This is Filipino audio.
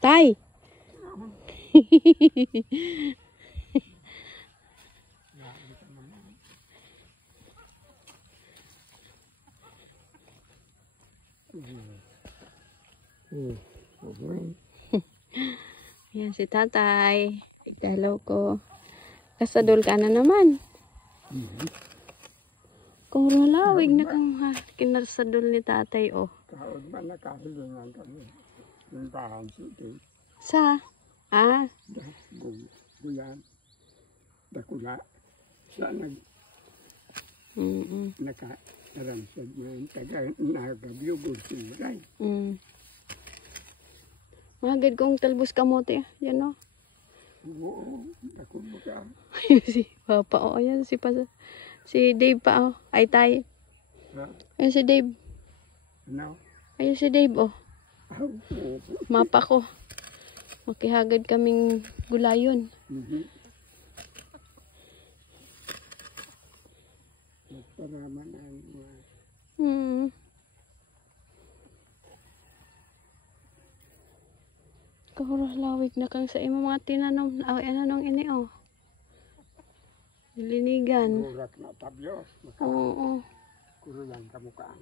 Tay! Yan si tatay. Igdalaw ko. Kasadol ka na naman. Kung ralawig na kang kinasadol ni tatay, oh. Kahit ba nakahilingan kami, yung bahan siya, Sa? Ah? Guyan, dakula, siya nakaransad na yung nagabiyugod siya. Magad kong talbos kamote. Yan, oh. Oo, dakula mo ka. Si Papa, oh. Ayan, si Dave pa, oh. Ay, tay. Ayan si Dave. Ano? Ayan si Dave, oh. Mapa ko. Makihagad kaming gulayon. Nagparaman ang mga... Kahuralawig na kang sa imo mga tinanom. Anong ini, oh. Linigan. Gurat na tabyos. Oo. Kurulan ka mukhaan.